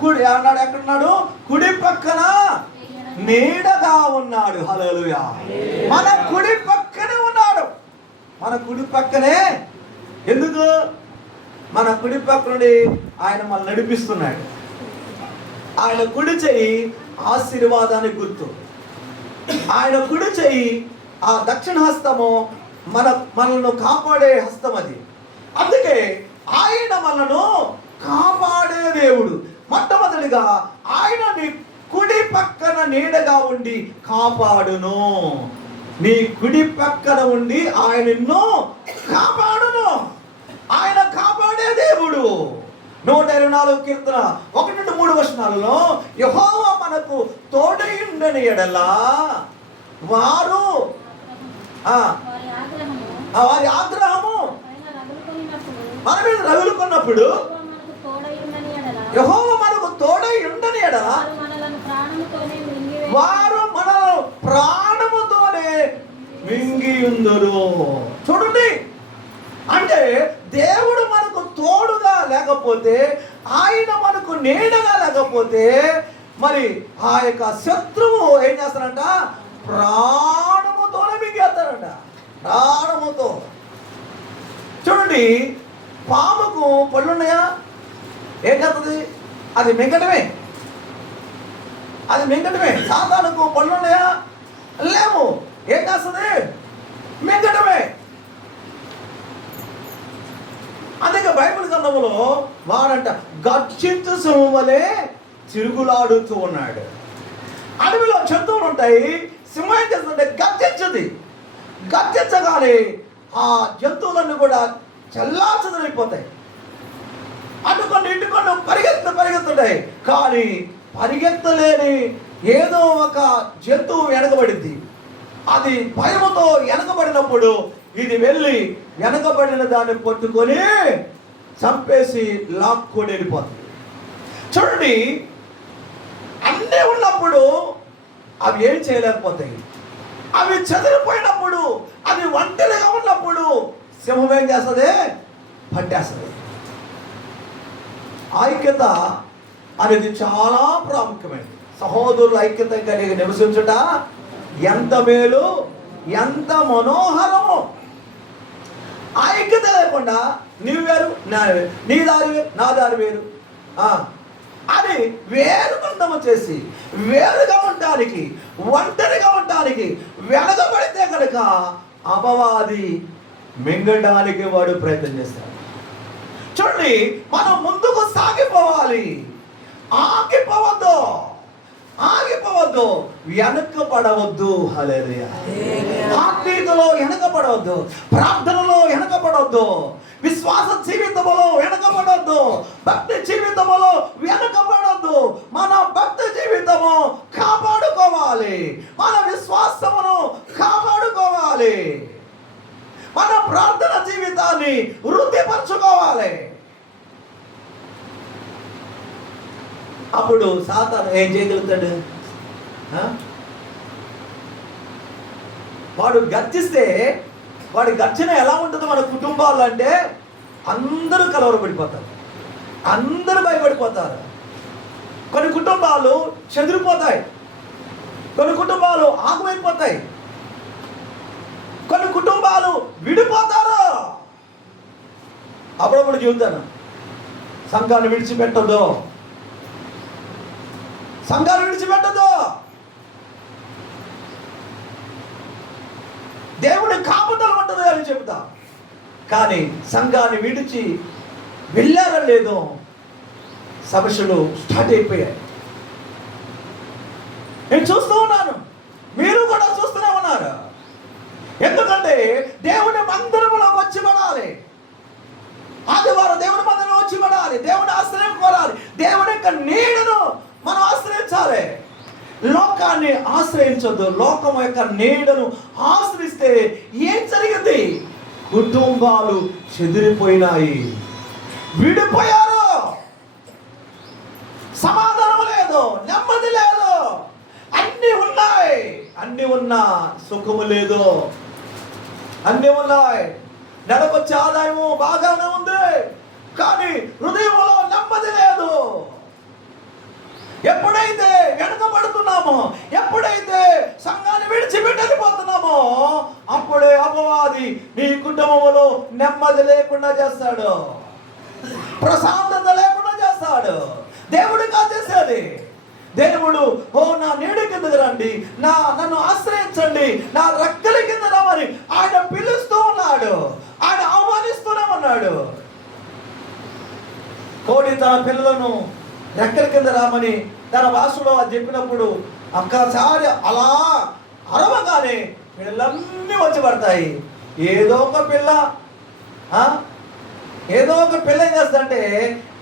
కుడి అన్నాడు, ఎక్కడున్నాడు? కుడి పక్కన నీడగా ఉన్నాడు. హల్లెలూయా. మన కుడి పక్కనే ఉన్నాడు. మన కుడి పక్కనే. ఎందుకు? మన కుడి పక్క నుండి ఆయన మనల్ని నడిపిస్తున్నాడు. ఆయన కుడి చెయ్యి ఆశీర్వాదానికి గుర్తు. ఆయన కుడి చెయ్యి ఆ దక్షిణ హస్తము మనల్ని కాపాడే హస్తం అది. అందుకే ఆయన మనను కాపాడే దేవుడు. మొట్టమొదటిగా ఆయన నీ కుడి పక్కన నీడగా ఉండి కాపాడును. నీ కుడి పక్కన ఉండి ఆయన నిన్ను కాపాడును. ఆయన కాపాడే దేవుడు. 124 కీర్తన 1-3 వచనాలలో యెహోవా మనకు తోడయుండని ఎడల వారు వారి ఆగ్రహము మన మీద రగులుకున్నప్పుడు, యెహోవా మనకు తోడయుండని ఎడల వారు మన ప్రాణముతోనే మింగియుందురు. చూడండి, అంటే దేవుడు మనకు తోడుగా లేకపోతే, ఆయన మనకు నీడగా లేకపోతే, మరి ఆ యొక్క శత్రువు ఏం చేస్తారంట? ప్రాణముతోనే మింగేస్తారంట. ప్రాణముతో. చూడండి, పాముకు పళ్ళున్నాయా? ఏం చేస్తుంది? అది మింగటమే. అది మింగటమే. సాతానుకు పళ్ళున్నాయా? లేవు. ఏం చేస్తుంది? మింగటమే. అందుకే బైబిల్ గ్రంథంలో వాడంట గర్జించు సింహం వలె తిరుగులాడుతూ ఉన్నాడు. అడవిలో జంతువులు ఉంటాయి. సింహం ఏం చేస్తుంటే గర్జించుది. గర్జించగానే ఆ జంతువులన్నీ కూడా చెల్లాచెదరైపోతాయి. అటుకొని ఇటుకొని పరిగెత్తుంటాయి. కానీ పరిగెత్తలేని ఏదో ఒక జంతువు వెనకబడింది. అది భయముతో వెనకబడినప్పుడు ఇది వెళ్ళి వెనకబడిన దాన్ని పట్టుకొని చంపేసి లాక్కొని వెళ్ళిపోతుంది. చూడండి, అన్నీ ఉన్నప్పుడు అవి ఏం చేయలేకపోతాయి. అవి చెదిరిపోయినప్పుడు, అవి ఒంటరిగా ఉన్నప్పుడు సింహం ఏం చేస్తుంది? పట్టేస్తుంది. ఐక్యత అనేది చాలా ప్రాముఖ్యమైనది. సహోదరుల ఐక్యత కలిగి నివసించుట ఎంత మేలు, ఎంత మనోహరము. ఐక్యత లేకుండా నీవు వేరు, నీ దారి వేరు, నా దారి వేరు అని వేరు బంధము చేసి వేరుగా ఉండడానికి, ఒంటరిగా ఉండడానికి వెనకబడితే కనుక అపవాది మింగడానికి వాడు ప్రయత్నం చేస్తాడు. చూడండి, మనం ముందుకు సాగిపోవాలి. ఆగిపోవద్దు, వెనకపడవద్దు. హల్లెలూయా. ఆత్మీయతలో వెనకపడవద్దు, ప్రార్థనలో వెనకపడవద్దు, విశ్వాస జీవితంలో వెనకపడవద్దు, భక్తి జీవితంలో వెనకపడవద్దు. మన భక్తి జీవితము కాపాడుకోవాలి, మన విశ్వాసమును కాపాడుకోవాలి, మన ప్రార్థన జీవితాన్ని వృద్ధిపరచుకోవాలి. అప్పుడు సాతాను ఏం చేయగలుగుతాడు? వాడు గర్జిస్తే, వాడి గర్జన ఎలా ఉంటుంది మన కుటుంబాల్లో అంటే అందరూ కలవరపడిపోతారు, అందరూ భయపడిపోతారు. కొన్ని కుటుంబాలు చెదిరిపోతాయి, కొన్ని కుటుంబాలు ఆగమైపోతాయి, కొన్ని కుటుంబాలు విడిపోతారు. అప్పుడప్పుడు చెబుతాను, సంఘాన్ని విడిచిపెట్టదు, సంఘాన్ని విడిచిపెట్టదు. దేవుడి కాపుదల ఉంటుంది అని చెబుతా. కానీ సంఘాన్ని విడిచి వెళ్ళారో లేదో సమస్యలు స్టార్ట్ అయిపోయాయి. నేను చూస్తూ ఉన్నాను, మీరు కూడా చూస్తూనే ఉన్నారు. ఎందుకంటే దేవుని మందిరంలోకి వచ్చి పడాలి, ఆదివారం దేవుని మందిరంలో వచ్చి పడాలి, దేవుని ఆశ్రయం కోరాలి, దేవుని యొక్క నీడను మనం ఆశ్రయించాలి. లోకాన్ని ఆశ్రయించొద్దు. లోకం యొక్క నీడను ఆశ్రయిస్తే ఏం జరిగింది? కుటుంబాలు చెదిరిపోయినాయి, విడిపోయారు, సమాధానం లేదు, నెమ్మది లేదు. అన్ని ఉన్నాయి, అన్ని ఉన్నా సుఖము లేదు. అన్ని ఉన్నాయి, నెలకొచ్చే ఆదాయము బాగానే ఉంది, కానీ హృదయంలో నెమ్మది లేదు. ఎప్పుడైతే వెనకబడుతున్నామో, ఎప్పుడైతే సంఘాన్ని విడిచిపెట్టలిపోతున్నామో, అప్పుడే అపవాది నీ కుటుంబంలో నెమ్మది లేకుండా చేస్తాడు, ప్రశాంతత లేకుండా చేస్తాడు. దేవుడు కాదు చేసేది. దేవుడు నా నీడ కిందకి రండి, నన్ను ఆశ్రయించండి, నా రెక్కల కింద రమ్మని ఆయన పిలుస్తూ ఉన్నాడు, ఆయన ఆహ్వానిస్తూనే ఉన్నాడు. కోడి తన పిల్లలను రెక్కల కింద రామని తన భాషలో అది చెప్పినప్పుడు ఒక్కసారి అలా అరవగానే పిల్లలన్నీ వచ్చి పడతాయి. ఏదో ఒక పిల్ల ఏం చేస్తుందంటే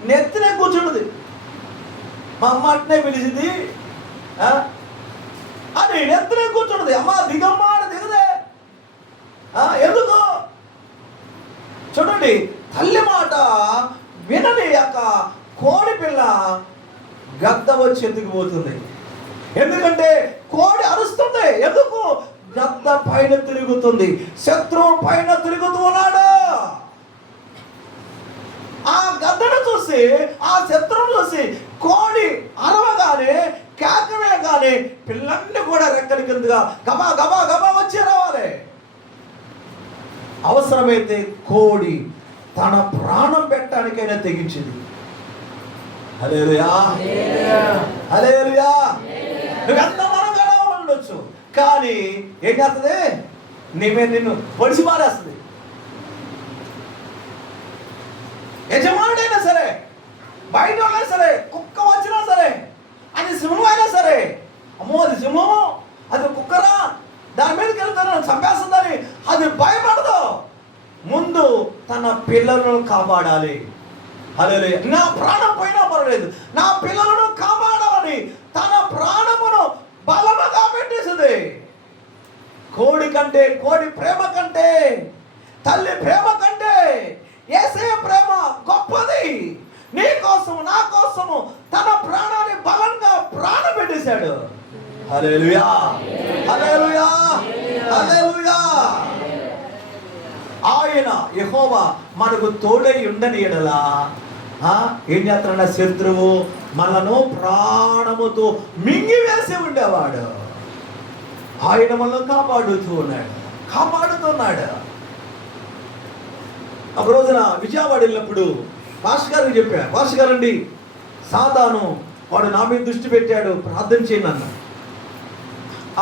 నెత్తినే కూర్చుంటుంది. మా అమ్మ అట్నే పిలిచింది అని నెత్తినే కూర్చుంటుంది. అమ్మ దిగమ్మా అని దిగదే. ఎందుకు? చూడండి, తల్లి మాట వినని యొక్క కోడి పిల్ల గద్ద వచ్చి ఎత్తుకుపోతుంది. ఎందుకంటే కోడి అరుస్తుంది. ఎందుకు? గద్ద పైన తిరుగుతుంది, శత్రువు పైన తిరుగుతూ ఉన్నాడు. ఆ గద్దను చూసి, ఆ శత్రువును చూసి కోడి అరవగానే, కేకవేయగానే పిల్లల్ని కూడా రెక్కల కిందగా గబా గబా గబా వచ్చి రావాలి. అవసరమైతే కోడి తన ప్రాణం పెట్టడానికైనా తెగించింది. హల్లెలూయా, హల్లెలూయా. నువ్వెంత మనగానే ఉండొచ్చు, కానీ ఏం చేస్తుంది? నిన్ను పొడిచి మారేస్తుంది. యజమానుడైనా సరే, బయట అయినా సరే, కుక్క వచ్చినా సరే, అది సింహం అయినా సరే, అమ్మో అది సింహము, అది కుక్కరా, దాని మీదకి వెళ్తాను చంపేస్తుందని అది భయపడదు. ముందు తన పిల్లలను కాపాడాలి. హల్లెలూయా. నా ప్రాణం పోయినా పర్వాలేదు, నా పిల్లలను కాపాడాలని తన ప్రాణమును బలముగా పెట్టేసింది. కోడి కంటే, కోడి ప్రేమ కంటే, తల్లి ప్రేమ కంటే యేసయ్య ప్రేమ గొప్పది. నీ కోసము, నా కోసము తన ప్రాణాన్ని బలంగా ప్రాణం పెట్టేశాడు. హల్లెలూయా, హల్లెలూయా, హల్లెలూయా. ఆయన యెహోవా మనకు తోడై ఉండని ఎడల ఏం చేస్తాడన్న శత్రువు మనను ప్రాణముతో మింగివేసి ఉండేవాడు. ఆయన మనల్ని కాపాడుతున్నాడు. ఒక రోజున విజయవాడ వెళ్ళినప్పుడు పాస్టర్ గారికి చెప్పాడు, పాస్టర్ గారండి, సాతాను వాడు నా మీద దృష్టి పెట్టాడు, ప్రార్థన చేయండి అన్న.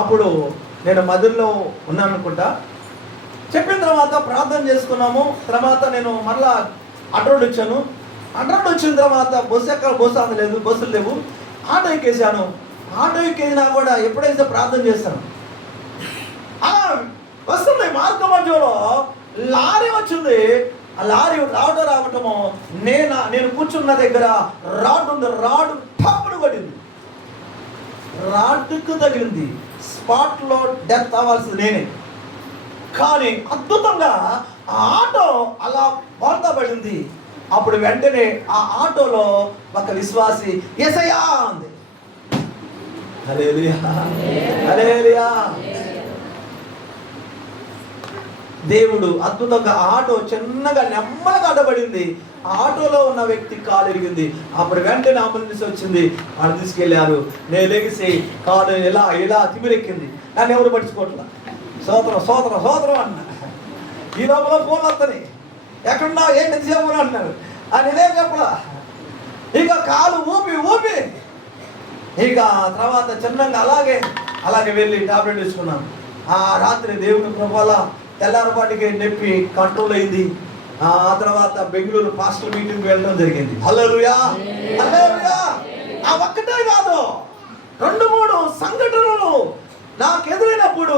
అప్పుడు నేను మధురలో ఉన్నాను అనుకుంటా. చెప్పిన తర్వాత ప్రార్థన చేసుకున్నాము. తర్వాత నేను మరలా అడ్రోడ్ వచ్చాను. అడ్రోడ్ వచ్చిన తర్వాత బస్సు అందలేదు, బస్సులు లేవు. ఆటో ఎక్కేసాను. ఆటో ఎక్కేసినా కూడా ఎప్పుడైతే ప్రార్థన చేస్తాను, అలా వస్తుంది మార్గ మధ్యలో లారీ వచ్చింది. ఆ లారీ రావటము నేను కూర్చున్న దగ్గర రాడ్ ఉంది, రాడ్ ఠప్పును కొట్టింది, రాడ్కు తగిలింది. స్పాట్లో డెత్ అవ్వాల్సింది నేనే. కానీ అద్భుతంగా ఆ ఆటో అలా బోల్తా పడింది. అప్పుడు వెంటనే ఆ ఆటోలో ఒక విశ్వాసి యేసయ్యా అంది. హల్లెలూయా, హల్లెలూయా. దేవుడు అద్భుతంగా ఆటో చిన్నగా నెమ్మదిగా అడ్డబడింది. ఆ ఆటోలో ఉన్న వ్యక్తి కాలు ఎరిగింది. అప్పుడు వెంటనే అంబులెన్స్ వచ్చింది, వాళ్ళు తీసుకెళ్లారు. నేను లెగిసి కాలు ఇలా తిమిరెక్కింది. నన్ను ఎవరు పట్టించుకోవట్లా. సోదరం అన్న. ఈ లోపల ఫోన్ వస్తుంది, ఎక్కడున్నా ఏంటి ఎంతసేపు అంటున్నారు. అని నేనేం చెప్పలా. ఇక కాలు ఊపి ఇక తర్వాత చిన్నగా అలాగే వెళ్ళి టాబ్లెట్ తీసుకున్నాను. ఆ రాత్రి దేవుని కృపల తెల్లారపాటికి నొప్పి కంట్రోల్ అయింది. ఆ తర్వాత బెంగళూరు పాస్టర్ మీటింగ్కి వెళ్ళడం జరిగింది. హల్లెలూయా, హల్లెలూయా. ఆ ఒక్కటే కాదు, 2-3 సంఘటనలు నాకు ఎదురైనప్పుడు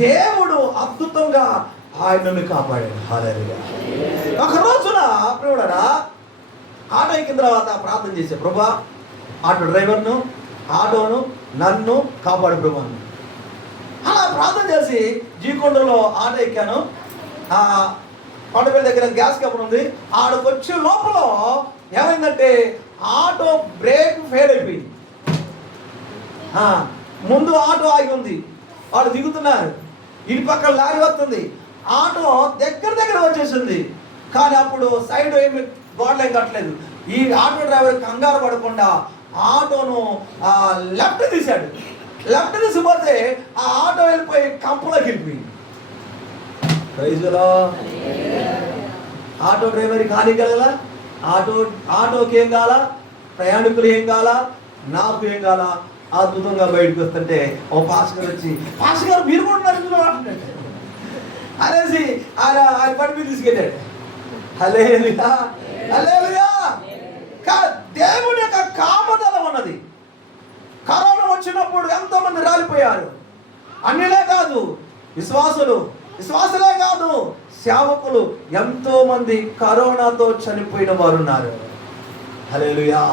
దేవుడు అద్భుతంగా ఆయనను కాపాడాడు. హల్లెలూయా. ఒక రోజున ప్రియుడరా ఆటో ఎక్కిన తర్వాత ప్రార్థన చేసే, ప్రభా ఆటో డ్రైవర్ను, ఆటోను, నన్ను కాపాడు ప్రభా. అలా ప్రార్థన చేసి జీకొండలో ఆటో ఎక్కాను. కొండపల్లి దగ్గర గ్యాస్ కప్పర్ ఉంది. ఆడకు వచ్చే లోపల ఏమైందంటే ఆటో బ్రేక్ ఫెయిల్ అయిపోయింది. ముందు ఆటో ఆగి ఉంది, వాళ్ళు దిగుతున్నారు. ఇటు పక్కన లారీ వస్తుంది. ఆటో దగ్గర వచ్చేసింది. కానీ అప్పుడు సైడ్ ఏమి గోడలేం కట్టలేదు. ఈ ఆటో డ్రైవర్ కంగారు పడకుండా ఆటోను లెఫ్ట్ తీశాడు. లెఫ్ట్ తీసిపోతే ఆ ఆటో వెళ్ళిపోయి కంపలోకి వెళ్ళిపోయింది. ప్రైజులో ఆటో డ్రైవర్కి హాని కలగల, ఆటోకి ఏం కావాలా, ప్రయాణికులు ఏం కావాలా, నాకు ఏం కావాలా, అద్భుతంగా బయటకు వస్తుంటే ఓ పాస్టర్ గారు వచ్చి, పాస్టర్ గారు మీరు కూడా ఇందులో అనేసి ఆయన పని మీద తీసుకెళ్ళాడు. హల్లెలూయా, హల్లెలూయా. దేవుని యొక్క కాపుదల ఉన్నది. కరోనా వచ్చినప్పుడు ఎంతో మంది రాలిపోయారు. అన్నిలే కాదు, విశ్వాసులే కాదు, సేవకులు ఎంతో మంది కరోనాతో చనిపోయిన వారు ఉన్నారు. హల్లెలూయా,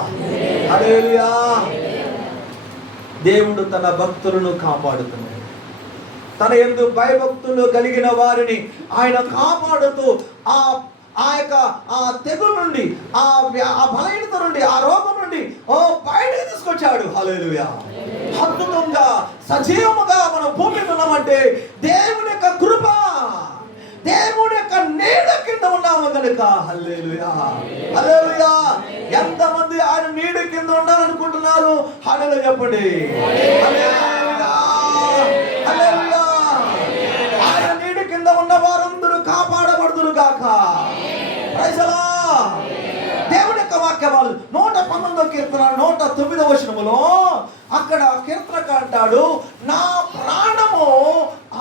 హల్లెలూయా. దేవుడు తన భక్తులను కాపాడుతున్నాడు. తన యందు భయభక్తులు కలిగిన వారిని ఆయన కాపాడుతూ ఆ తెగుల నుండి, ఆ బలహీనత నుండి, ఆ రోగం నుండి బయటకు తీసుకొచ్చాడు. హల్లెలూయా. అద్భుతంగా సజీవముగా మనం భూమి ఉన్నామంటే దేవుని యొక్క కృప, దేవుని యొక్క నీడ కింద ఉన్నాము కనుక. హల్లెలూయా, హల్లెలూయా. ఎంతమంది ఆయన నీడ కింద ఉండాలనుకుంటున్నారు? హల్లెలూయా చెప్పండి. హల్లెలూయా, హల్లెలూయా. ఆయన నీడ కింద ఉన్న వారందరూ కాపాడబడుదురు గాక. Praise the lord. దేవుని యొక్క వాక్యాలు 119వ కీర్తన 109వ వచనములో అక్కడ కీర్తనక అంటాడు, నా ప్రాణము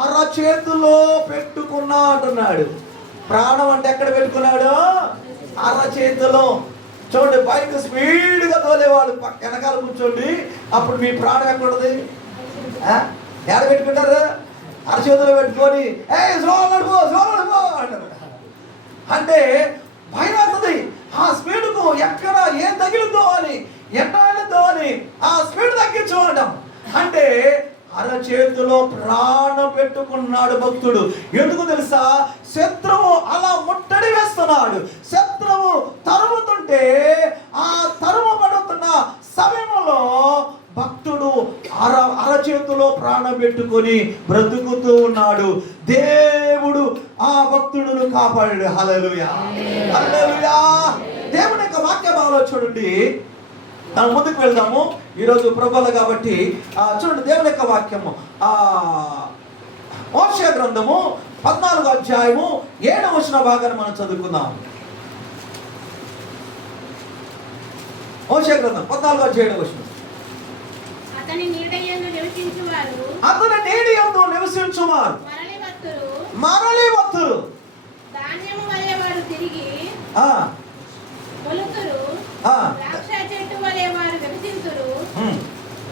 అరచేతిలో పెట్టుకున్నా అంటున్నాడు. ప్రాణం అంటే ఎక్కడ పెట్టుకున్నాడు? అరచేతిలో. చూడండి, బైక్ స్పీడ్గా తోలేవాడు వెనకాల కూర్చోండి, అప్పుడు మీ ప్రాణం ఎక్కడుంది? ఎక్కడ పెట్టుకుంటారు? అరచేతిలో పెట్టుకొని స్లో నడుపో అంటారు. అంటే భయం వస్తుంది. ఆ స్పీడ్కు ఎక్కడ ఏం తగిలిద్దో అని, ఎట్టాలిద్దో అని ఆ స్పీడ్ తగ్గించుకోవడం. అంటే అరచేతిలో ప్రాణం పెట్టుకున్నాడు భక్తుడు. ఎందుకు తెలుసా? శత్రువు అలా ముట్టడి వేస్తున్నాడు. శత్రువు తరుముతుంటే ఆ తరుము పడుతున్న సమయంలో భక్తుడు అరచేతిలో ప్రాణం పెట్టుకొని బ్రతుకుతూ ఉన్నాడు. దేవుడు ఆ భక్తుడును కాపాడాడు. హల్లెలూయా, హల్లెలూయా. దేవుని యొక్క వాక్య భావంలో చూడండి, మనం ముందుకు వెళ్దాము. ఈరోజు ప్రభువులు కాబట్టి చూడండి, దేవుని యొక్క వాక్యము హోషేయ గ్రంథము 14వ అధ్యాయము 7వ వచన భాగాన్ని మనం చదువుకుందాం. హోషేయ గ్రంథం 14వ అధ్యాయం 7వ వచనం. అతని నీడ యందు నివసించువారు మరలి వత్తురు. ధాన్యము వలె వారు తిరిగి మొలుతురు. ద్రాక్ష చెట్టు వలె వారు వికసింతురు.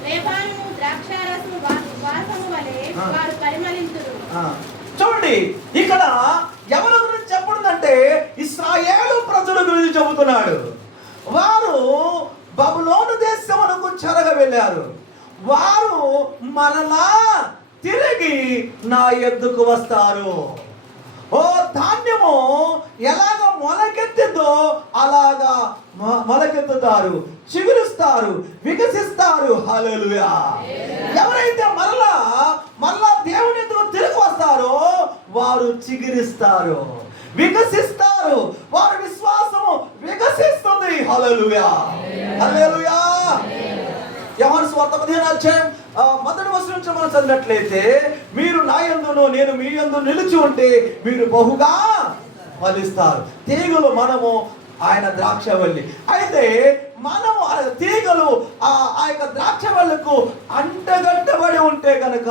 రేపాను ద్రాక్షారసము వాసము వలె వారు పరిమళింతురు. చూడండి, ఇక్కడ ఎవరి గురించి చెప్పండి? ఇశ్రాయేలు ప్రజల గురించి చెబుతున్నాడు. వారు బబులోను దేశమునకు చెరగ వెళ్ళారు. వారు మరలా తిరిగి నా యొద్దకు వస్తారు. ఓ ధాన్యము ఎలాగ మొలకెత్తిందో అలాగా మొలకెత్తుతారు, చిగురుస్తారు, వికసిస్తారు. హల్లెలూయా. ఎవరైతే మరలా దేవుని ఎదుగు తిరిగి వస్తారో వారు చిగురిస్తారు, వికసిస్తారు. వారి విశ్వాసము వికసిస్తుంది. హల్లెలూయా, హల్లెలూయా. యోహాను సువార్త 15వ అధ్యాయం 1వ వచనం నుంచి మనం చదివినట్లయితే, మీరు నా యందును నేను మీ యందు నిలిచి ఉంటే మీరు బహుగా ఫలిస్తారు. తీగలు మనము, ఆయన ద్రాక్షవల్లి. అయితే మనము తీగలు ఆ యొక్క ద్రాక్షవల్లికు అంటగట్టబడి ఉంటే కనుక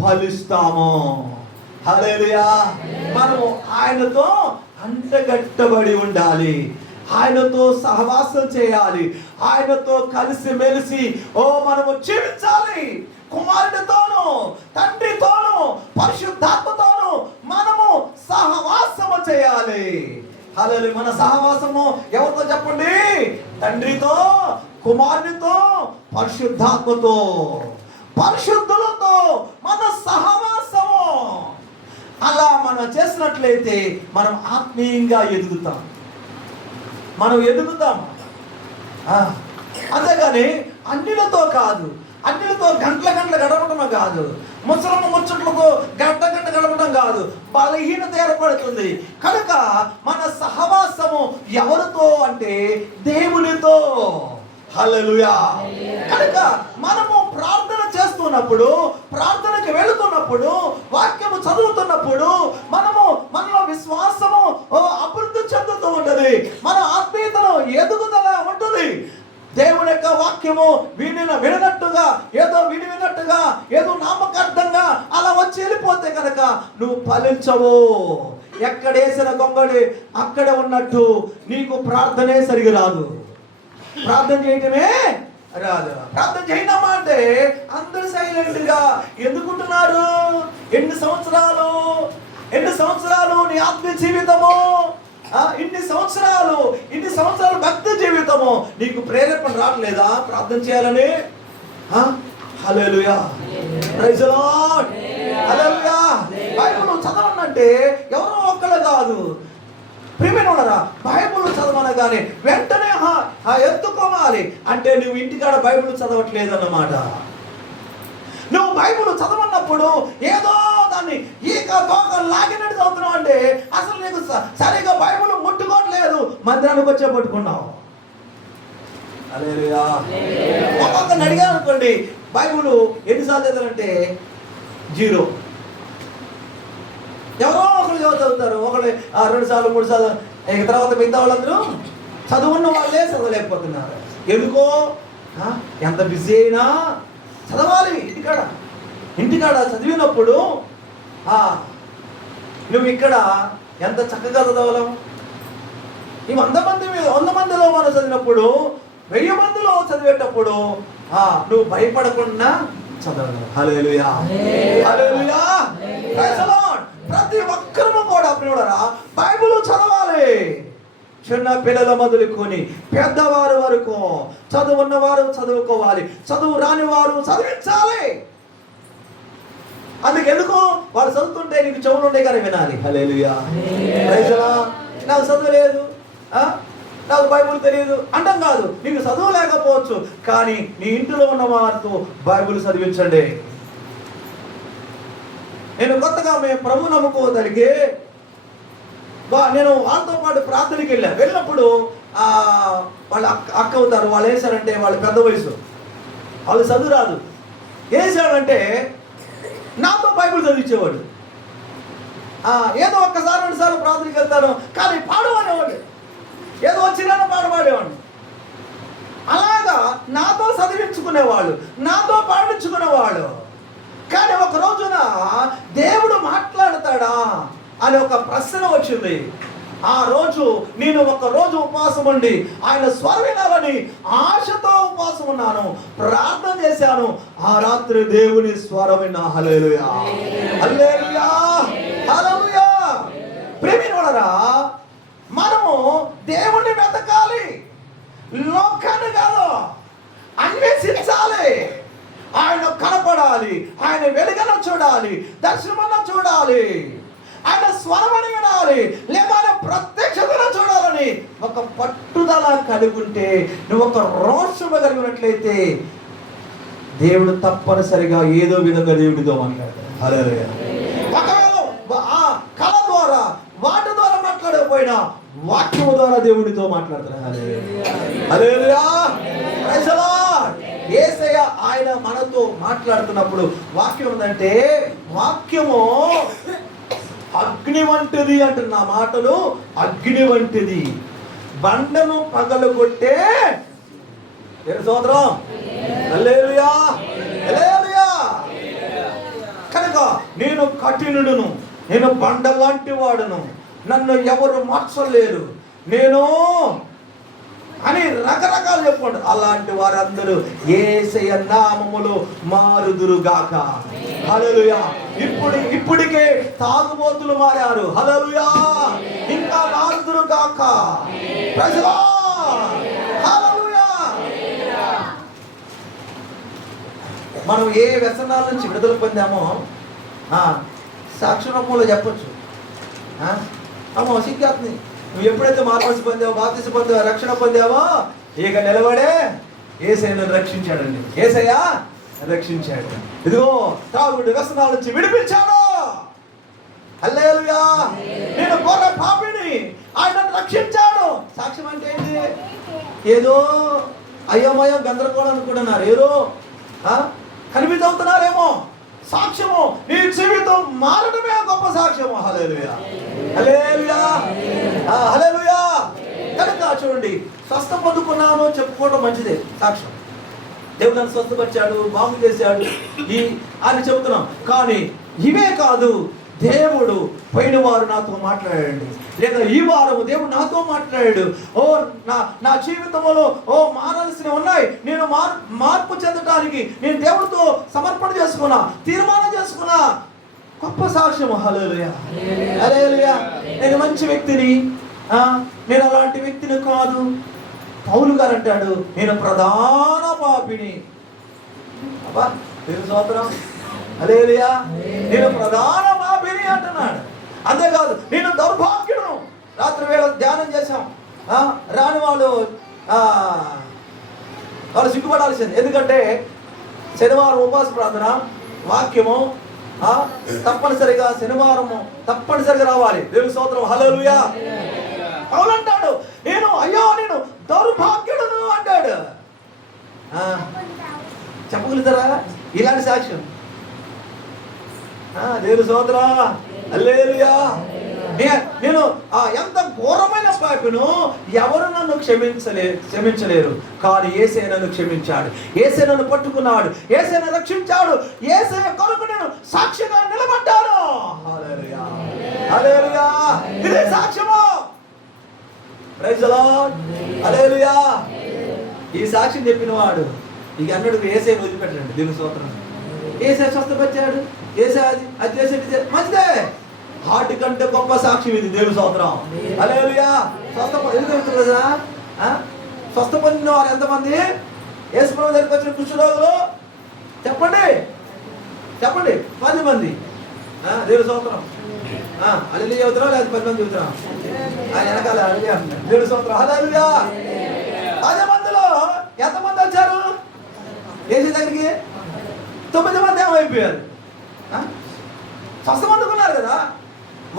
ఫలిస్తాము. హల్లెలూయా. మనము ఆయనతో అంటగట్టబడి ఉండాలి, ఆయనతో సహవాసం చేయాలి, ఆయనతో కలిసి మెలిసి మనము జీవించాలి. కుమారుడితోను, తండ్రితోను, పరిశుద్ధాత్మతోను మనము సహవాసము చేయాలి. హల్లెలూయా. మన సహవాసము ఎవరితో చెప్పండి? తండ్రితో, కుమారునితో, పరిశుద్ధాత్మతో, పరిశుద్ధులతో మన సహవాసము. అలా మనం చేసినట్లయితే మనం ఆత్మీయంగా ఎదుగుతాం. అంతేగాని అన్నిలతో కాదు, అన్నిలతో గంటల గడపడం కాదు, ముచ్చట్లతో గంట గడపడం కాదు, బలహీనత ఏర్పడుతుంది. కనుక మన సహవాసము ఎవరితో అంటే దేవునితో. హల్లెలూయా. కనుక మనము ప్రార్థన చేస్తున్నప్పుడు, ప్రార్థనకి వెళుతున్నప్పుడు, వాక్యము చదువుతున్నప్పుడు మనలో విశ్వాసము అభివృద్ధి చెందుతూ ఉంటది, మన ఆత్మీయతలో ఎదుగుదల ఉంటుంది. దేవుని యొక్క వాక్యము వినట్టుగా ఏదో నామకార్థంగా అలా వచ్చి వెళ్ళిపోతే కనుక నువ్వు ఫలించవు. ఎక్కడేసిన గొంగడి అక్కడే ఉన్నట్టు నీకు ప్రార్థనే సరిగా రాదు, ప్రార్థన చేయటమే రాదు. ప్రార్థన చేయడమా అంటే అందరూ సైలెంట్ గా ఎందుకుంటున్నారు? ఎన్ని సంవత్సరాలు నీ ఆత్మీయ జీవితము, ఇన్ని సంవత్సరాలు భక్తి జీవితము, నీకు ప్రేరేపణ రావట్లేదా ప్రార్థన చేయాలని? Hallelujah, praise the Lord, hallelujah. Bible చదవనంటే ఎవరో ఒక్కళ్ళు కాదు, ప్రియమైనవారా, బైబిల్ చదవనగానే వెంటనే ఎత్తుకోవాలి అంటే నువ్వు ఇంటికాడ బైబిల్ చదవట్లేదు అన్నమాట. నువ్వు బైబిల్ చదవన్నప్పుడు ఏదో దాన్ని ఈక తోక లాగినట్టు చదువుతున్నావు అంటే అసలు నీకు సరిగా బైబిల్ ముట్టుకోవట్లేదు, మందిరానికి వచ్చే పట్టుకున్నావు. హల్లెలూయా. ఒక్కొక్కరిని అడిగాను అనుకోండి, బైబిల్ ఎన్నిసార్లు చదవాలంటే 0. ఎవరో ఒకరు చదువుతారు, ఒకళ్ళు 2 సార్లు 3 సార్లు, తర్వాత మిగతా వాళ్ళందరూ చదువున్న వాళ్ళే చదవలేకపోతున్నారు. ఎందుకో? ఎంత బిజీ అయినా చదవాలి. ఇంటికాడ చదివినప్పుడు నువ్వు ఇక్కడ ఎంత చక్కగా చదవలేవు. ఈ 100 మందిలో మనం చదివినప్పుడు, 1000 మందిలో చదివేటప్పుడు నువ్వు భయపడకుండా చదవలేవు. హల్లెలూయా, హల్లెలూయా, ప్రైజ్ ది లార్డ్. ప్రతి ఒక్కరూ కూడా ప్రియులారా బైబిల్ చదవాలి. చిన్న పిల్లల మొదలుకొని పెద్దవారు వరకు, చదువున్నవారు చదువుకోవాలి, చదువు రాని వారు చదివించాలి. అందుకెందుకు? వాడు చదువుతుంటే నీకు చెవులు ఉండే కానీ వినాలి. హల్లెలూయా, ప్రైజ్ ది లార్డ్. నాకు చదువు లేదు, నాకు బైబిల్ తెలియదు అంటాం కాదు. నీకు చదువు లేకపోవచ్చు, కానీ నీ ఇంటిలో ఉన్న వారితో బైబిల్ చదివించండి. నేను కొత్తగా మేము ప్రభు నమ్ముకోదలిగి నేను వాళ్ళతో పాటు ప్రార్థనకి వెళ్ళినప్పుడు వాళ్ళు అక్క అవుతారు. వాళ్ళు వేసారంటే వాళ్ళు పెద్ద వయసు, వాళ్ళు చదువు రాదు. వేసాడంటే నాతో బైబిల్ చదివించేవాడు. ఏదో ఒక్కసారి 2 సార్లు ప్రార్థనకి వెళ్తాను, కానీ పాడవాడేవాడు, ఏదో వచ్చినా పాడవాడేవాడు. అలాగా నాతో చదివించుకునేవాళ్ళు, నాతో పాడించుకునేవాళ్ళు. కానీ ఒక రోజున దేవుడు మాట్లాడతాడా అని ఒక ప్రశ్న వచ్చింది. ఆ రోజు నేను ఒక రోజు ఉపవాసం ఉండి ఆయన స్వరం వినాలని ఆశతో ఉపవాసం ఉన్నాను, ప్రార్థన చేశాను. ఆ రాత్రి దేవుని స్వరం విన్నా. హల్లెలూయా, హల్లెలూయా, హల్లెలూయా. ప్రియమైనవారా, మనము దేవుణ్ణి వెతకాలి, లోకాన్ని కాదు, అన్వేషించాలి. ఆయన కనపడాలి, ఆయన వెలుగన చూడాలి, దర్శనమన్న చూడాలి, ఆయన స్వరమని వినాలి, లేదా ప్రత్యక్షతను చూడాలని ఒక పట్టుదల కలిగి ఉంటే, నువ్వు ఒక రోషము కలిగి ఉన్నట్లయితే దేవుడు తప్పనిసరిగా ఏదో విధంగా దేవుడితో మాట్లాడతాడు. హల్లెలూయా. ఒకవేళ కళ ద్వారా వాటి ద్వారా మాట్లాడకపోయినా వాక్యము ద్వారా దేవుడితో మాట్లాడతాడు. హల్లెలూయా, హల్లెలూయా, ప్రైజ్ ది లార్డ్. యేసయ్య ఆయన మనతో మాట్లాడుతున్నప్పుడు వాక్యం ఉందంటే, వాక్యము అగ్ని వంటిది అంటున్న మాటలు, అగ్ని వంటిది, బండను పగలగొట్టే సోదరం. హల్లెలూయా, హల్లెలూయా. కనుక నేను కఠినుడును, నేను బండ లాంటి వాడును, నన్ను ఎవరు మార్చలేరు, నేను అని రకరకాలు చెప్పుకోండి. అలాంటి వారందరూ యేసయ్య నామములో మారుదురుగాక. హల్లెలూయా. ఇప్పటికే తాగుబోతులు మారారు. హల్లెలూయా. ఇంకా మారుదురుగాక. Praise the Lord. హల్లెలూయా. మనం ఏ వ్యసనాల నుంచి విడుదల పొందామో సాక్షి రూపంలో చెప్పొచ్చు. అమ్మో సిగ్గాత్ని, నువ్వు ఎప్పుడైతే మార్పల్సి పొందావో, బాప్తిసం పొందావో, రక్షణ పొందావో, ఇక నిలబడే యేసయ్య నన్ను రక్షించాడండి. యేసయ్య రక్షించాడు. ఇదిగో తాగుడు వ్యసనాల నుంచి విడిపించాడు. హల్లెలూయా. నేను ఘోర పాపిని, ఆయన నన్ను రక్షించాడు. సాక్ష్యం అంటే ఏంటి? ఏదో అయోమయం గందరగోళం అనుకుంటున్నారు, ఏదో కన్ఫ్యూజ్ అవుతున్నారేమో. సాక్ష్యము, నీ జీవితం మారడమే గొప్ప సాక్ష్యము. హల్లెలూయా, హల్లెలూయా, హల్లెలూయా. కనుక చూడండి, స్వస్థ పొందుకున్నాను చెప్పుకోవడం మంచిదే సాక్ష్యం. దేవుడు నన్ను స్వస్థపరిచాడు, బాగు చేశాడు అని చెబుతున్నాం. కానీ ఇవే కాదు, దేవుడు పోయిన వారు నాతో మాట్లాడండి, లేదా ఈ వారము దేవుడు నాతో మాట్లాడాడు. నా జీవితంలో మారాల్సినవి ఉన్నాయి, నేను మార్పు చెందడానికి నేను దేవుడితో సమర్పణ చేసుకున్నా, తీర్మానం చేసుకున్నా. గొప్ప సాక్ష్యం. హల్లెలూయా, హల్లెలూయా. నేను మంచి వ్యక్తిని, నేను అలాంటి వ్యక్తిని కాదు. పౌలు గారు అంటాడు, నేను ప్రధాన పాపిని. అబ్బా దేవుని స్తోత్రం, హల్లెలూయా. నేను ప్రధాన పాపిని అంటున్నాడు. అంతేకాదు, నేను దౌర్భాగ్యుడు. రాత్రి వేళ ధ్యానం చేశాం. రాని వాళ్ళు సిగ్గుపడాల్సింది. ఎందుకంటే శనివారం ఉపవాస ప్రార్థన, వాక్యము తప్పనిసరిగా శనివారము తప్పనిసరిగా రావాలి. దేవుని స్తోత్రం, హల్లెలూయా. పౌలు అంటాడు, నేను దౌర్భాగ్యుడును అంటాడు. చెప్పగలుగుతారా ఇలాంటి సాక్ష్యం? దేవుని స్తోత్రం, హల్లెలూయా. నేను ఎంత ఘోరమైన పాపిను ఎవరు నన్ను క్షమించలేరు. కానీ యేసే నన్ను క్షమించాడు, యేసే నన్ను పట్టుకున్నాడు, యేసే నన్ను రక్షించాడు, యేసే కొరకు నేను సాక్షిగా నిలబడ్డాను. హల్లెలూయా, హల్లెలూయా. ఇదే సాక్ష్యము. ప్రైజ్ ది లార్డ్, హల్లెలూయా. ఈ సాక్ష్యం చెప్పిన వాడు ఇక అన్నట్టు యేసే వదిలిపెట్టండి. దేవుని స్తోత్రం. యేసే స్వస్థపరిచాడు, యేసే అది చేసేది మంచిదే. హార్ట్ కంటే గొప్ప సాక్ష్యం ఇది. దేవుని స్తోత్రం, హల్లెలూయా. స్వస్థ పొందిన వారు ఎంతమంది? యేసు ప్రభువు దగ్గరికి వచ్చిన కుష్ఠరోగులు చెప్పండి, 10 మంది. దేవుని స్తోత్రం. హల్లెలూయా చెబుతున్నాం, లేదా 10 మంది చెబుతున్నాం? వెనకాల హల్లెలూయా. దేవుని స్తోత్రం, హల్లెలూయా. 10 మందిలో ఎంతమంది వచ్చారు యేసు దగ్గరికి? 9 మంది ఏమైపోయారు? స్వస్థమందుకున్నారు కదా.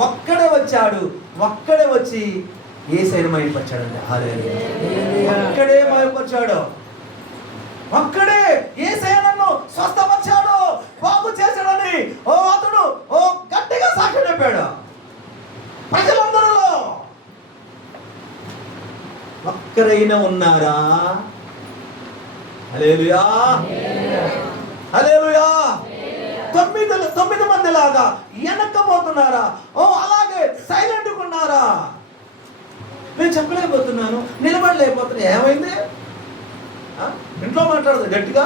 ఒక్కడే వచ్చాడు, ఒక్కడే వచ్చి యేసయ్యను మహిమపరిచాడండి. హల్లెలూయా. ఒక్కడే మహిమపరిచాడు, ఒక్కడే యేసయ్య నన్ను స్వస్థపరిచాడు, బాగు చేశాడని అతడు గట్టిగా సాక్ష్యం చెప్పాడు ప్రజలందరిలో. ఒక్కరైనా ఉన్నారా? హల్లెలూయా, హల్లెలూయా. 9 మంది లాగా వెనక్కపోతున్నారా? అలాగే సైలెంట్గా ఉన్నారా? నేను చెప్పలేకపోతున్నాను, నిలబడలేకపోతున్నా. ఏమైంది? ఇంట్లో మాట్లాడదు గట్టిగా,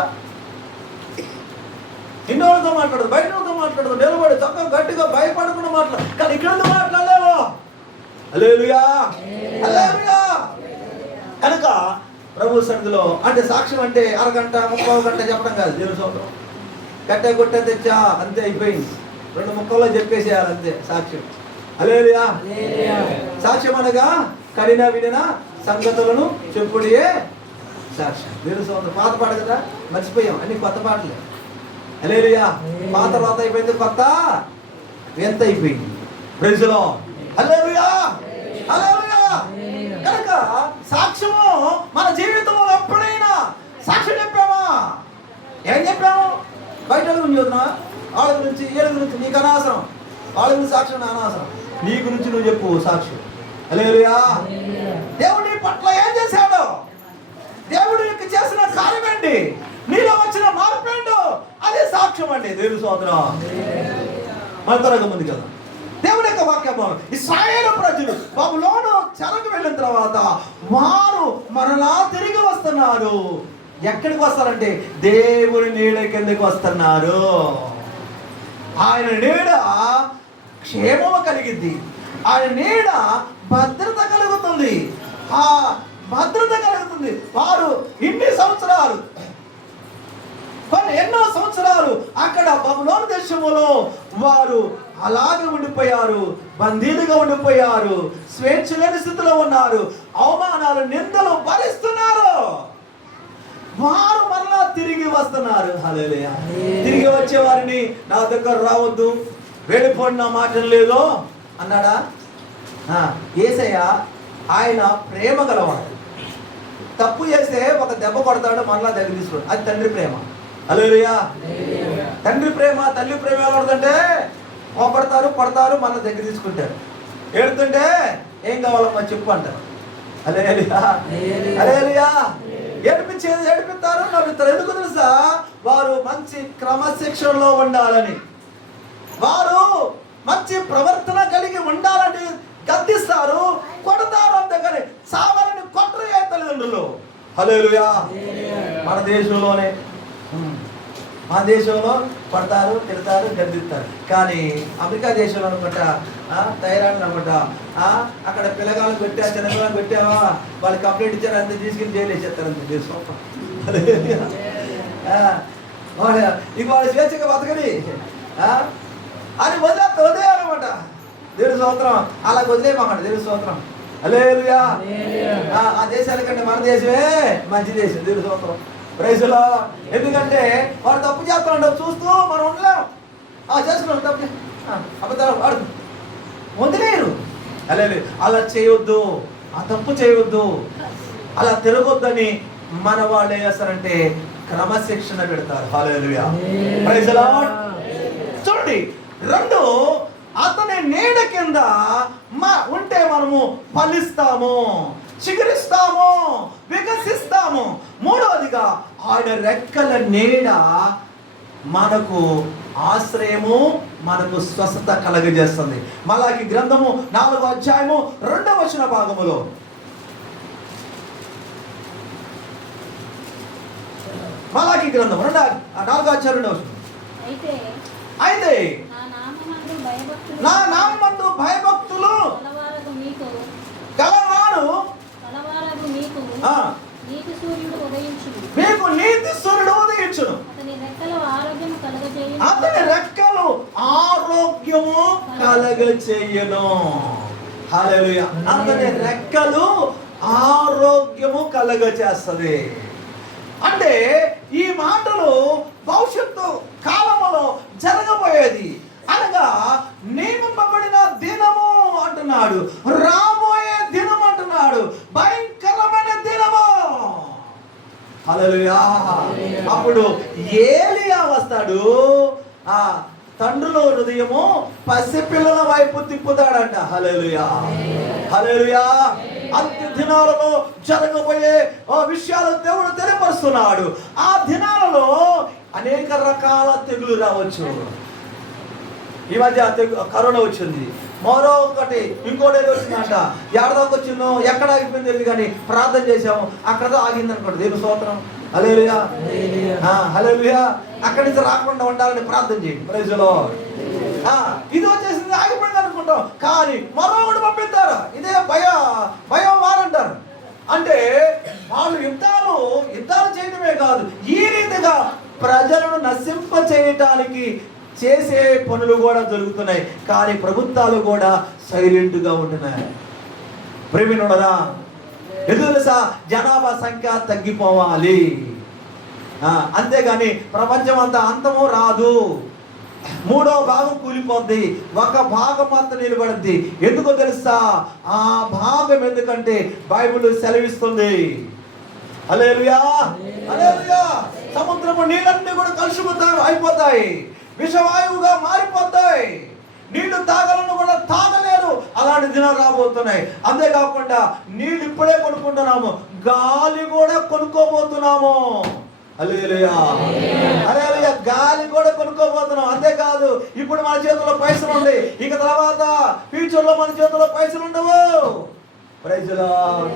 ఇంట్లో వాళ్ళతో మాట్లాడదు, బయట వాళ్ళతో మాట్లాడదు, నిలబడి చక్కగా గట్టిగా భయపడకుండా మాట్లాడు. కానీ ఇక్కడ మాట్లాడలేవు. హల్లెలూయా, హల్లెలూయా. కనుక ప్రభు సన్నిధిలో అంటే సాక్ష్యం అంటే అరగంట 30 గంట చెప్పడం కాదు. దేవుని స్తోత్రం. గట్ట కొట్ట తెచ్చా అంతే, అయిపోయింది. 2 ముక్కల్లో చెప్పేసేయాలి అంతే సాక్ష్యం. హల్లెలూయా. సాక్ష్యం అనగా కడిన వినిన సంగతులను చెప్పుడియే సాక్ష్యం. దేవుని స్తోత్రం. పాత పాట కదా, మర్చిపోయాం, అన్ని కొత్త పాటలే. హల్లెలూయా. పాత రాత అయిపోయింది, కొత్త ఎంత అయిపోయింది. ప్రైజ్ ది లార్డ్, హల్లెలూయా, హల్లెలూయా. కనుక సాక్ష్యము మన జీవితంలో ఎప్పుడైనా సాక్ష్యం చెప్పామా? ఏం చెప్పాము? బయట గురించి చదువుతున్నా, వాళ్ళ గురించి వీళ్ళ గురించి నీకు అనవసరం, వాళ్ళ గురించి సాక్ష్యం అనవసరం. నీ గురించి నువ్వు చెప్పు సాక్ష్యం. హల్లెలూయా. దేవుడు నీ పట్ల ఏం చేశాడు? దేవుడు నీకు చేసిన కార్యం ఏంటి? నీలో వచ్చిన మార్పు ఏంటో అదే సాక్ష్యం అండి. దేవుని స్తోత్రం. మన త్వరగా ముందు కదా. దేవుని యొక్క వాక్యం, ఇశ్రాయేలు ప్రజలు బబులోను చెరకు వెళ్ళిన తర్వాత వారు మరలా తిరిగి వస్తున్నారు. ఎక్కడికి వస్తారంటే దేవుని నీడ కిందకి వస్తున్నారు. ఆయన నీడ క్షేమము కలిగింది, ఆయన నీడ భద్రత కలుగుతుంది. ఆ భద్రత కలుగుతుంది. వారు ఇన్ని సంవత్సరాలు, ఎన్నో సంవత్సరాలు అక్కడ బబులోను దేశములో వారు అలాగే ఉండిపోయారు, బందీలుగా ఉండిపోయారు, స్వేచ్ఛ లేని స్థితిలో ఉన్నారు, అవమానాలు నిందలు భరిస్తున్నారు. వారు మరలా తిరిగి వస్తున్నారు. హల్లెలూయా. తిరిగి వచ్చే వారిని నా దగ్గర రావద్దు, వెళ్ళిపోండి, నా మాటలు లేదు అన్నాడా? యేసయ్య ఆయన ప్రేమ గలవాడు. తప్పు చేస్తే ఒక దెబ్బ కొడతాడు, మరలా దగ్గర తీసుకోడు. అది తండ్రి ప్రేమ. హల్లెలూయా. తండ్రి ప్రేమ, తల్లి ప్రేమ ఎలా ఉంటుందంటే కోపడతారు, పడతారు, మళ్ళీ దగ్గర తీసుకుంటారు. ఏడుతుంటే ఏం కావాలమ్మా చెప్పు అంటారు. హల్లెలూయా, హల్లెలూయా. ఏడిపిస్తారు, నవ్వుతారు. ఎందుకు తెలుసా? వారు మంచి క్రమశిక్షణలో ఉండాలని, వారు మంచి ప్రవర్తన కలిగి ఉండాలని గద్దిస్తారు, కొడతారు. అంతేగాని సావాలని కొట్టరు ఏ తల్లిదండ్రులు. హల్లెలూయా. మన దేశంలోనే మన దేశంలో పడతారు, తిడతారు, గద్దిస్తారు. కానీ అమెరికా దేశంలో అనుకుంటా థైరాయిడ్ అనుకుంటా అక్కడ పిల్లగాళ్ళకి పెట్టా, చిన్నపిల్లలకు పెట్టావా, వాళ్ళు కంప్లైంట్ ఇచ్చారు, అంతే తీసుకుని జైలు వేసేస్తారు. అంతే దేశం. ఇక వాళ్ళు స్వేచ్ఛగా బతకని అని వదిలేయాలన్నమాట. దేవుని స్తోత్రం. అలా వదిలేయమాకండి. దేవుని స్తోత్రం. హల్లెలూయా. ఆ దేశాల కంటే మన దేశమే మంచి దేశం. దేవుని స్తోత్రం. Praise lord. ఎందుకంటే వాడు తప్పు చేస్తాడు చూస్తూ మనం ఉండలేము. చేసుకున్నాం తప్పు, అబద్ధాలు వాడు వదిలేరు. అలా చేయొద్దు, ఆ తప్పు చేయవద్దు, అలా తిరగొద్దని మన వాళ్ళు ఏం చేస్తారంటే క్రమశిక్షణ పెడతారు. హల్లెలూయా. Praise Lord. చూడండి, రెండు, అతని నీడ కింద ఉంటే మనము ఫలిస్తాము, చిగురిస్తాము, వికసిస్తాము. మూడవదిగా ఆయన రెక్కల నీడ మనకు ఆశ్రయము, మనకు స్వస్థత కలగజేస్తుంది. మలాకి గ్రంథము 4వ అధ్యాయము 2వ వచన భాగములో మలాకి గ్రంథం 4వ అధ్యాయం 2వ వచనం. అయితే నా నామమందు భయభక్తులు కలవారు మీకు నీతి సూర్యుడు ఉదయించును. అతని రెక్కలు ఆరోగ్యము కలగచేయును. హల్లెలూయా. అతని రెక్కలు ఆరోగ్యము కలగచేస్తుంది. అంటే ఈ మాటలు భవిష్యత్తు కాలములో జరగబోయేది, అనగా నియమింపబడిన దినము అంటున్నాడు, రాబోయే దినం అంటున్నాడు, భయంకరమైన దినము. హల్లెలూయా. అప్పుడు ఏలియా వస్తాడు, ఆ తండ్రుల హృదయము పసిపిల్లల వైపు తిప్పుతాడంట. హల్లెలూయా, హల్లెలూయా. అంత్య దినాలలో జరగబోయే విషయాలు దేవుడు తెలియపరుస్తున్నాడు. ఆ దినాలలో అనేక రకాల తెగులు రావచ్చు. ఈ మధ్య కరోనా వచ్చింది, మరొకటి ఇంకోటి ఏదో వచ్చిందంట. ఎక్కడిదాకా వచ్చిందో, ఎక్కడ ఆగిపోయింది తెలియదు, కానీ ప్రార్థన చేసాము, అక్కడతో ఆగింది అనుకోండి. దేవుని స్తోత్రం. హల్లెలూయా, హల్లెలూయా. అక్కడి నుంచి రాకుండా ఉండాలని ప్రార్థన చేయండి. Praise lord. ఇది వచ్చేసింది, ఆగిపోయింది అనుకుంటాం, కానీ మరొకటి పంపిస్తారు. ఇదే భయం వారంటారు. అంటే వాళ్ళు యుద్ధాలు చేయడమే కాదు, ఈ రీతిగా ప్రజలను నశింప చేయటానికి చేసే పనులు కూడా జరుగుతున్నాయి. కానీ ప్రభుత్వాలు కూడా సైలెంట్గా ఉంటున్నాయి. ప్రేమినుడరా, తెలుసా, జనాభా సంఖ్య తగ్గిపోవాలి, అంతేగాని ప్రపంచం అంతా అంతము రాదు. 3వ భాగం కూలిపోద్ది, ఒక భాగం మాత్రం నిలబడుద్ది. ఎందుకో తెలుసా? ఆ భాగం ఎందుకంటే బైబిల్ సెలవిస్తుంది. హల్లెలూయా, హల్లెలూయా. సముద్రము నీళ్ళన్నీ కూడా అయిపోతాయి, విషవాయువుగా మారిపోతాయి, నీళ్లు తాగాలను కూడా తాగలేరు. అలాంటి దినాలు రాబోతున్నాయి. అంతేకాకుండా నీళ్ళు ఇప్పుడే కొనుక్కుంటున్నాము, గాలి కూడా కొనుక్కోబోతున్నాము. హల్లెలూయా, హల్లెలూయా. గాలి కూడా కొనుక్కోబోతున్నాం. అంతేకాదు, ఇప్పుడు మన చేతుల్లో పైసలు ఉంది, ఇక తర్వాత ఫ్యూచర్ లో మన చేతుల్లో పైసలు ఉండవు. Praise Lord.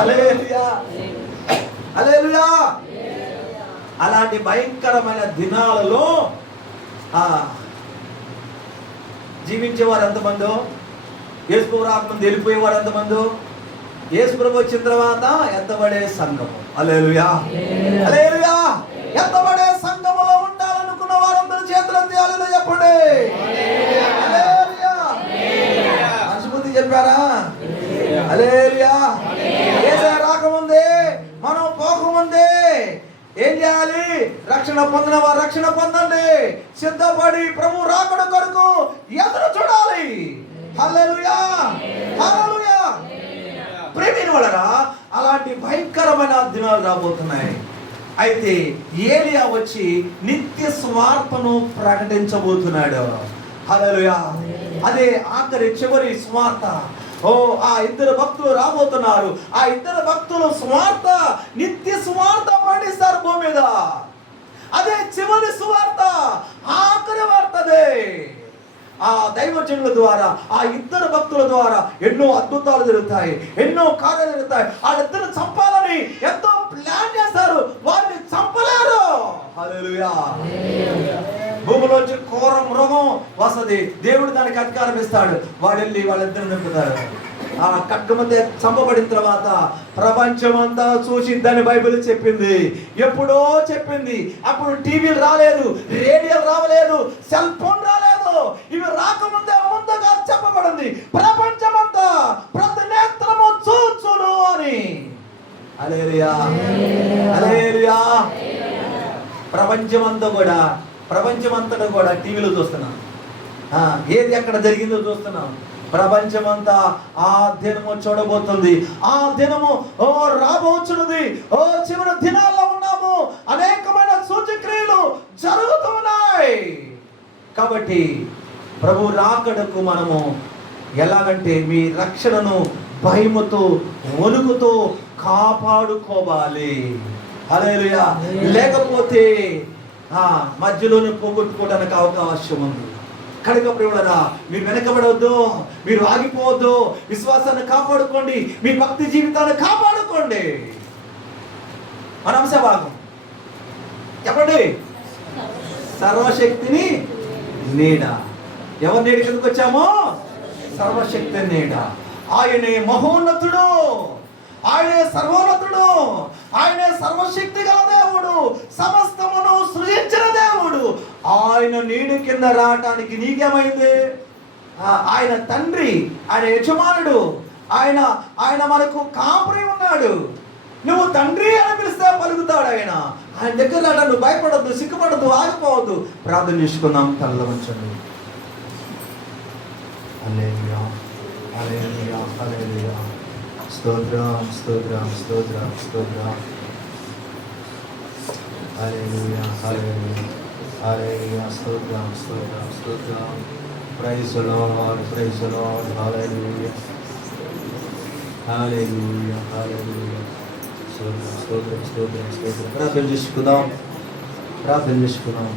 Hallelujah, hallelujah. అలాంటి భయంకరమైన దినాలలో జీవించేవారు ఎంతమందో, యేసు రాకముందు వెళ్ళిపోయేవారు ఎంతమందో, యేసు ప్రభు వచ్చిన తర్వాత ఎత్తబడే సంఘము. హల్లెలూయా, హల్లెలూయా. ఎత్తబడే సంఘములో ఉండాలనుకున్న వారందరూ చేతులెత్తి హల్లెలూయా చెప్పండి. హల్లెలూయా. మనస్ఫూర్తి చెప్పారా? హల్లెలూయా. యేసు రాకముందే, మనం పోకముందే ఏం చేయాలి? రక్షణ పొందిన వారు రక్షణ పొందండి, సిద్ధపడి ప్రభు రాకడ కొరకు ఎదురు చూడాలి. హల్లెలూయా, హల్లెలూయా. ప్రేమిన వాళ్ళరా, అలాంటి భయంకరమైన దినాలు రాబోతున్నాయి. అయితే ఏలియా వచ్చి నిత్య స్వార్థను ప్రకటించబోతున్నాడు. హల్లెలూయా. అదే ఆఖరి చివరి స్వార్థ. ఆ ఇద్దరు భక్తులు రాబోతున్నారు. ఆ ఇద్దరు భక్తులు స్వార్థ, నిత్య స్వార్థ ప్రకటిస్తారు భూమి మీద. అదే చివరి స్వార్థ, ఆఖరి వార్తదే. ఆ దైవజనుల ద్వారా, ఆ ఇద్దరు భక్తుల ద్వారా ఎన్నో అద్భుతాలు జరుగుతాయి, ఎన్నో కార్యాలు జరుగుతాయి. వాళ్ళిద్దరు చంపాలని ఎంతో ప్లాన్ చేస్తారు, వారిని చంపలేరు. హల్లెలూయా. భూమిలోంచి ఘోర మృగం వస్తుంది, దేవుడు దానికి అధికారం ఇస్తాడు. వాడు వెళ్ళి వాళ్ళిద్దరిని నింపుతారు. ఆ ఖడ్గమంతా చంపబడిన తర్వాత ప్రపంచమంతా చూసిద్దని బైబిల్ చెప్పింది. ఎప్పుడో చెప్పింది. అప్పుడు టీవీలు రాలేదు, రేడియోలు రావలేదు, సెల్ ఫోన్ రాలేదు. ఇవి రాకముందే ముందుగా చెప్పబడింది, ప్రపంచమంతా ప్రతి నేత్రము చూచును అని. హల్లెలూయా, హల్లెలూయా. ప్రపంచమంతటా కూడా టీవీలో చూస్తున్నాం. ఏది ఎక్కడ జరిగిందో చూస్తున్నాం. ప్రపంచమంతా ఆ దినము చూడబోతుంది. ఆ దినము రాబోతున్నది. చివరి దినాల్లో ఉన్నాము. అనేకమైన సూచక్రియలు జరుగుతున్నాయి. కాబట్టి ప్రభు రాకడకు మనము ఎలాగంటే మీ రక్షణను భయముతో వణుకుతో కాపాడుకోవాలి. హల్లెలూయా. లేకపోతే మధ్యలోనే పోగొట్టుకోవడానికి అవకాశం ఉంది. కనుక ప్రియులారా, మీరు వెనకబడవద్దు, మీరు ఆగిపోవద్దు. విశ్వాసాన్ని కాపాడుకోండి, మీ భక్తి జీవితాన్ని కాపాడుకోండి. మన అంశ భాగం చెప్పండి. సర్వశక్తిని నీడ. ఎవరి నీడ కిందకు వచ్చామో? సర్వశక్తి నీడ. ఆయనే మహోన్నతుడు, ఆయనే సర్వోన్నతుడు, ఆయనే సర్వశక్తి గల దేవుడు, సమస్తమును సృజించిన దేవుడు. ఆయన నీడు కింద రావటానికి నీకేమైంది? ఆయన తండ్రి, ఆయన యజమానుడు, ఆయన మనకు కాపురి ఉన్నాడు. నువ్వు తండ్రి అని పిలిస్తే పలుకుతాడు ఆయన. ఆయన దగ్గర నువ్వు భయపడద్దు, సిగ్గుపడద్దు, ఆగిపోవద్దు. ప్రార్థన చేసుకుందాం. తల్ల వంచండి. హల్లెలూయా, హల్లెలూయా, హల్లెలూయా. స్తోత్రం, స్తోత్రం, స్తోత్రం, స్తోత్రం. హల్లెలూయా, హల్లెలూయా, హల్లెలూయా. స్తోత్రం, స్తోత్రం, స్తోత్రం. Praise the Lord, praise the Lord. Hallelujah, hallelujah, hallelujah. స్తోత్రం, స్తోత్రం, స్తోత్రం, స్తోత్రం. ప్రార్థన చేసుకుందాం.